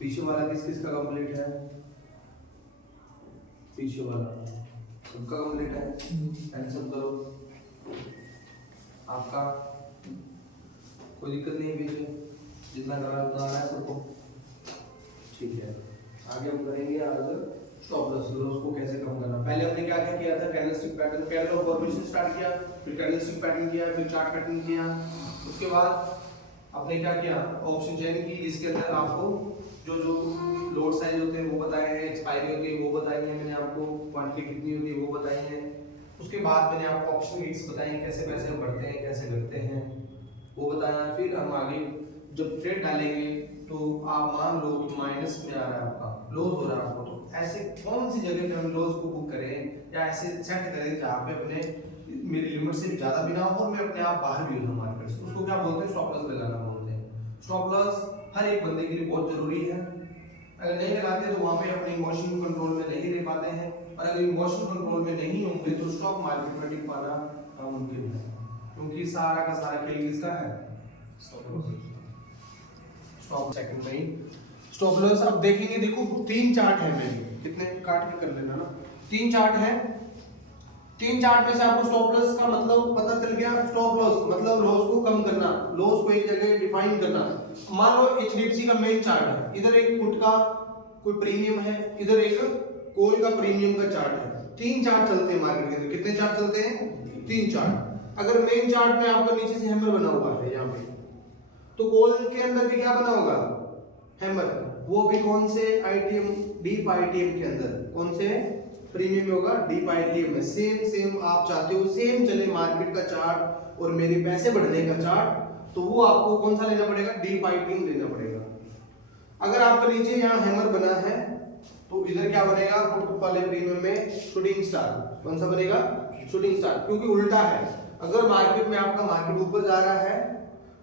पीछे वाला किस किस का कंप्लीट है? पीछे वाला सबका कंप्लीट है। आंसर करो। आपका कोई दिक्कत नहीं है पीछे, जितना करना उतना आ रहा है सबको? ठीक है, आगे हम करेंगे आज स्टॉप लॉस को कैसे कम करना। पहले हमने क्या क्या किया था? Candlestick pattern, candle of formation start किया, फिर कैंडलस्टिक पैटर्न किया, फिर चार्ट पैटर्न किया। उसके बाद आपने क्या किया? ऑप्शन चेन की, जिसके अंदर आपको जो जो लोड साइज होते हैं वो बताए हैं, एक्सपायरी होती है वो बताई है मैंने आपको, क्वांटिटी कितनी होती है वो बताई है। उसके बाद मैंने आपको ऑप्शन गिग्स बताए हैं, कैसे पैसे बढ़ते हैं कैसे घटते हैं वो बताया। फिर हम आगे जब ट्रेड डालेंगे तो आप मान लो कि माइनस में आ रहा है, आपका लॉस हो रहा है आपको, तो ऐसे कौन सी जगह पे हम लॉस को बुक करें या ऐसे सेट करें जहाँ पे अपने मेरी लिमिट से ज़्यादा भी ना हो और मैं अपने आप बाहर भी हो जाऊँ मार्केट से। उसको क्या बोलते हैं? स्टॉप लॉस लगाना बोलते हैं। स्टॉप लॉस हर एक बंदे के लिए बहुत जरूरी है। अगर नहीं लगाते तो वहाँ पे अपने इमोशन कंट्रोल में नहीं रह पाते हैं, और अगर इमोशन कंट्रोल में नहीं होंगे तो स्टॉक मार्केट में टिक पाना नामुमकिन है, क्योंकि सारा का सारा खेल किसका है? स्टॉप सेकंड में ही स्टॉप लॉस। अब देखेंगे, देखो 3 चार्ट है, मेरे कितने काट के कर लेना ना, 3 चार्ट है। 3 चार्ट में से आपको स्टॉप लॉस का मतलब पता चल गया। स्टॉप लॉस मतलब लॉस को कम करना, लॉस को एक जगह डिफाइन करना। मान लो एचडीएफसी का मेन चार्ट है, इधर एक पुट का कोई प्रीमियम है, इधर एक कॉल का प्रीमियम का चार्ट है। 3 चार्ट चलते हैं मार्केट के। कितने चार्ट चलते हैं? 3 चार्ट। अगर मेन चार्ट में आपका नीचे से हैमर बना हुआ है यहाँ पे, तो कॉल के अंदर भी क्या बना होगा? हैमर। वो भी कौन से? आईटीएम, डीप आईटीएम के अंदर। कौन से प्रीमियम में होगा? डीप आईटीएम में। सेम आप चाहते हो सेम चले मार्केट का चार्ट और मेरे पैसे बढ़ने का चार्ट, तो वो आपको कौन सा लेना पड़ेगा? डीप आईटीएम लेना पड़ेगा। अगर आपका नीचे यहाँ हैमर बना है तो इधर क्या बनेगा? पुट वाले प्रीमियम में शूटिंग स्टार। कौन सा बनेगा? शूटिंग स्टार, क्योंकि उल्टा है। अगर मार्केट में आपका मार्केट ऊपर जा रहा है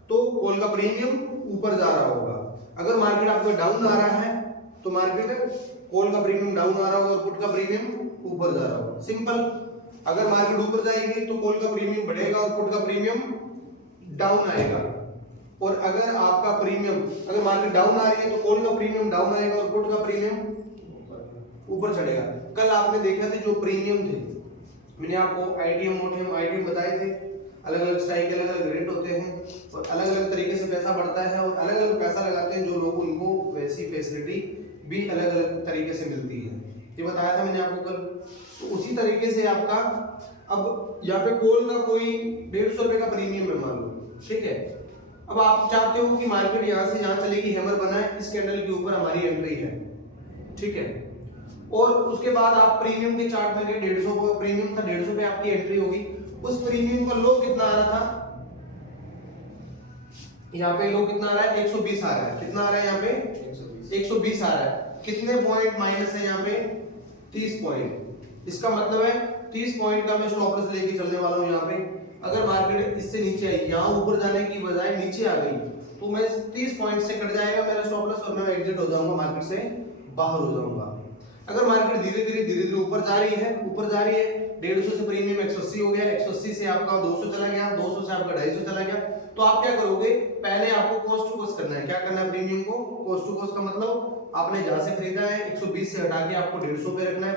तो कॉल का प्रीमियम ऊपर जा रहा होगा, अगर मार्केट आपका डाउन आ रहा है तो मार्केट कॉल का प्रीमियम डाउन आ रहा होगा और पुट का प्रीमियम ऊपर जा रहा होगा। सिंपल। अगर मार्केट ऊपर जाएगी तो कॉल का प्रीमियम बढ़ेगा और पुट का प्रीमियम डाउन आएगा, और अगर आपका प्रीमियम, अगर मार्केट डाउन आ रही है तो कॉल का प्रीमियम डाउन आएगा और पुट का प्रीमियम ऊपर चढ़ेगा। कल आपने देखा थे जो प्रीमियम थे, मैंने आपको आईटीएम बताए थे। अलग अलग स्टाइल के अलग अलग रेट होते हैं और अलग अलग तरीके से पैसा बढ़ता है, और अलग अलग पैसा लगाते हैं जो लोग, उनको वैसी फैसिलिटी भी अलग अलग तरीके से मिलती है। ये बताया था मैंने आपको कल। तो उसी तरीके से आपका अब यहाँ पे कॉल का कोई 150 रुपए का प्रीमियम है मान लो, ठीक है। अब आप चाहते हो कि मार्केट यहाँ से यहाँ चलेगी, हैमर बना है, इस कैंडल के ऊपर हमारी एंट्री है, ठीक है। और उसके बाद आप प्रीमियम के चार्ट में गए, 150 का प्रीमियम था, 150 पे आपकी एंट्री होगी। उस प्रीमियम का लो कितना आ रहा था? यहाँ पे लो कितना आ रहा है? 120 आ रहा है। कितना आ रहा है यहाँ पे? 120 आ रहा है। कितने पॉइंट माइनस है यहाँ पे? 30 पॉइंट। इसका मतलब है 30 पॉइंट का मैं स्टॉप लॉस लेके चलने वाला हूँ यहाँ पे। अगर मार्केट इससे नीचे आई, यहाँ ऊपर जाने की बजाय नीचे आ गई, तो मैं 30 पॉइंट से कट जाएगा मेरा स्टॉप लॉस और मैं एग्जिट हो जाऊंगा, मार्केट से बाहर हो जाऊंगा। अगर मार्केट धीरे धीरे ऊपर जा रही है, 150 से प्रीमियम 180 हो गया, 180 से आपका 200 चला गया, 200 से आपका 250 चला गया, तो आप क्या करोगे? पहले आपको कॉस्ट टू कॉस्ट करना है। क्या करना है? प्रीमियम को कॉस्ट टू कॉस्ट का मतलब आपने जहां से खरीदा है 120 से हटा के आपको 150 पे रखना है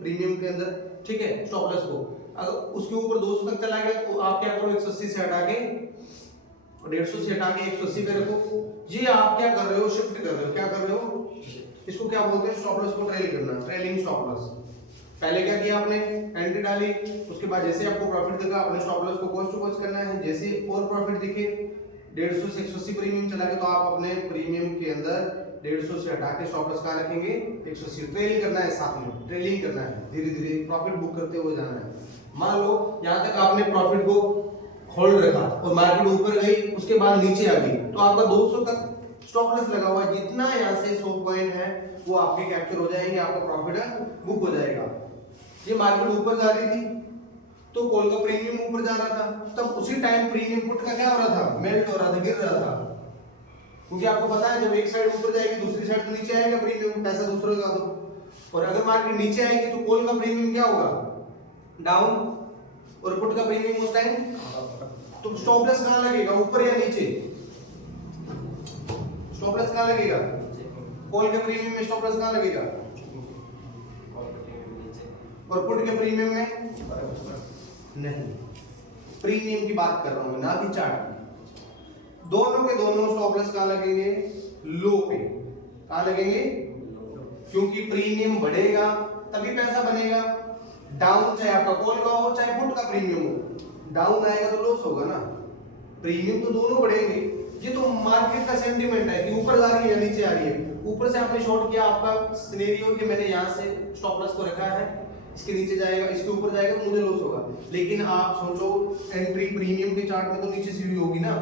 प्रीमियम के अंदर, ठीक है, स्टॉप लॉस को। अगर उसके ऊपर 200 तक चला गया तो आप क्या करो? 180 से हटा के, 150 से हटा के 180 पे रखो। ये आप क्या कर रहे हो? शिफ्ट कर रहे हो। क्या कर रहे हो? इसको क्या बोलते हैं? स्टॉप लॉस को ट्रेल करना, ट्रेलिंग स्टॉप लॉस। पहले क्या किया आपने? एंट्री डाली, उसके बाद जैसे आपको प्रॉफिट दिखा अपने स्टॉप लॉस को कॉस्ट टू कॉस्ट करना है। जैसे और प्रॉफिट दिखे, 150 से 180 प्रीमियम चला गया, तो आप अपने प्रीमियम के अंदर 150 से हटा के स्टॉप लॉस कहां रखेंगे? 180। ट्रेलिंग करना है, साथ में ट्रेलिंग करना है, धीरे धीरे प्रॉफिट बुक करते हुए जाना है। मान लो यहां तक आपने प्रॉफिट को होल्ड रखा और मार्केट ऊपर गई, उसके बाद नीचे आ गई, तो आपका 200 तक स्टॉप लॉस लगा हुआ है। जितना यहाँ से 100 पॉइंट है वो आपके कैप्चर हो जाएंगे, आपका प्रॉफिट है बुक हो जाएगा। ये मार्केट ऊपर जा रही थी तो कॉल का प्रीमियम ऊपर जा रहा था, तब उसी टाइम प्रीमियम पुट का क्या हो रहा था? मेल्ट हो रहा था, गिर रहा था, क्योंकि आपको पता है जब एक साइड ऊपर जाएगी दूसरी साइड तो नीचे आएगा प्रीमियम, पैसा दूसरे का दो। और अगर मार्केट नीचे आएगी तो कॉल का प्रीमियम क्या होगा? डाउन, और पुट का प्रीमियम उस टाइम। तो स्टॉप लॉस कहां लगेगा? ऊपर या नीचे? स्टॉप लॉस कहां लगेगा? कॉल के प्रीमियम में स्टॉप लॉस कहाँ लगेगा, और पुट के प्रीमियम में नहीं, प्रीमियम की बात कर रहा हूं ना कि चार्ट की। दोनों के दोनों स्टॉप लॉस कहाँ लगेंगे, लो पे। कहाँ लगेंगे, क्योंकि प्रीमियम बढ़ेगा तभी पैसा बनेगा। डाउन चाहे आपका कॉल का हो चाहे पुट का प्रीमियम हो, डाउन आएगा तो लॉस होगा ना। प्रीमियम तो दोनों बढ़ेंगे। ये तो मार्केट का सेंटीमेंट है कि ऊपर जा रही है या नीचे आ रही है। ऊपर से आपने शॉर्ट किया, आपका सिनेरियो कि मैंने यहाँ से स्टॉप लॉस को रखा है, इसके नीचे जाएगा इसके ऊपर जाएगा तो मुझे लॉस होगा। लेकिन आप सोचो एंट्री प्रीमियम के चार्ट में तो नीचे से भी होगी ना,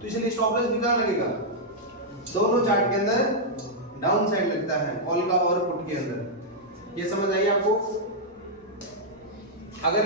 तो इसलिए स्टॉप लॉस भी कहाँ लगेगा, दोनों चार्ट के अंदर डाउन साइड लगता है, कॉल का और पुट के अंदर। ये समझ आई आपको। अगर